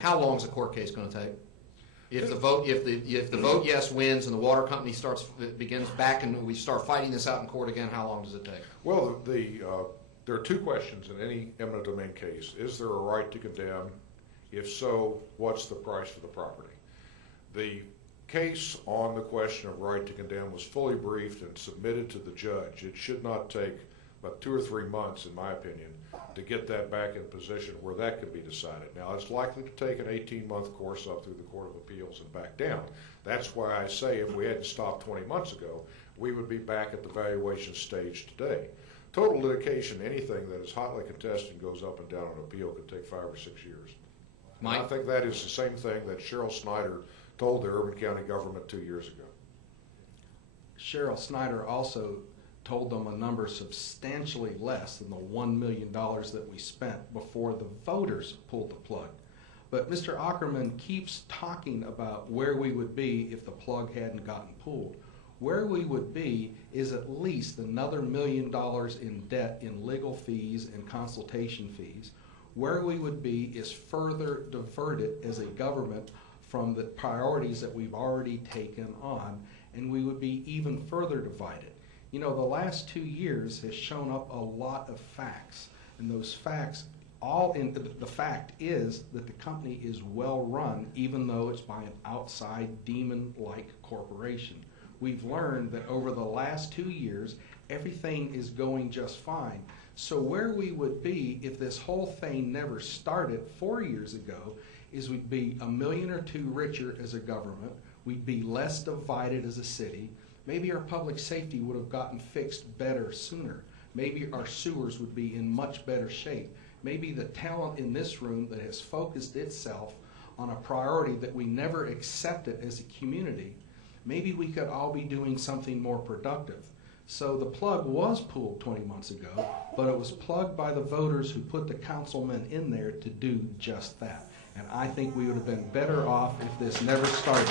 How long is the court case going to take? If the vote yes wins and the water company begins back and we start fighting this out in court again, how long does it take? Well, there are two questions in any eminent domain case. Is there a right to condemn? If so, what's the price for the property? The case on the question of right to condemn was fully briefed and submitted to the judge. It should not take about 2 or 3 months, in my opinion, to get that back in position where that could be decided. Now, it's likely to take an 18-month course up through the Court of Appeals and back down. That's why I say if we hadn't stopped 20 months ago, we would be back at the valuation stage today. Total litigation, anything that is hotly contested and goes up and down on appeal, could take 5 or 6 years. I think that is the same thing that Cheryl Snyder told the Urban County government 2 years ago. Cheryl Snyder also told them a number substantially less than the $1 million that we spent before the voters pulled the plug. But Mr. Ackerman keeps talking about where we would be if the plug hadn't gotten pulled. Where we would be is at least another $1 million in debt in legal fees and consultation fees. Where we would be is further diverted as a government from the priorities that we've already taken on, and we would be even further divided. You know, the last 2 years has shown up a lot of facts, and those facts the fact is that the company is well run, even though it's by an outside demon-like corporation. We've learned that over the last 2 years, everything is going just fine. So where we would be if this whole thing never started 4 years ago is we'd be $1 million or $2 million richer as a government, we'd be less divided as a city, maybe our public safety would have gotten fixed better sooner, maybe our sewers would be in much better shape, maybe the talent in this room that has focused itself on a priority that we never accepted as a community, maybe we could all be doing something more productive. So the plug was pulled 20 months ago, but it was plugged by the voters who put the councilmen in there to do just that. And I think we would have been better off if this never started.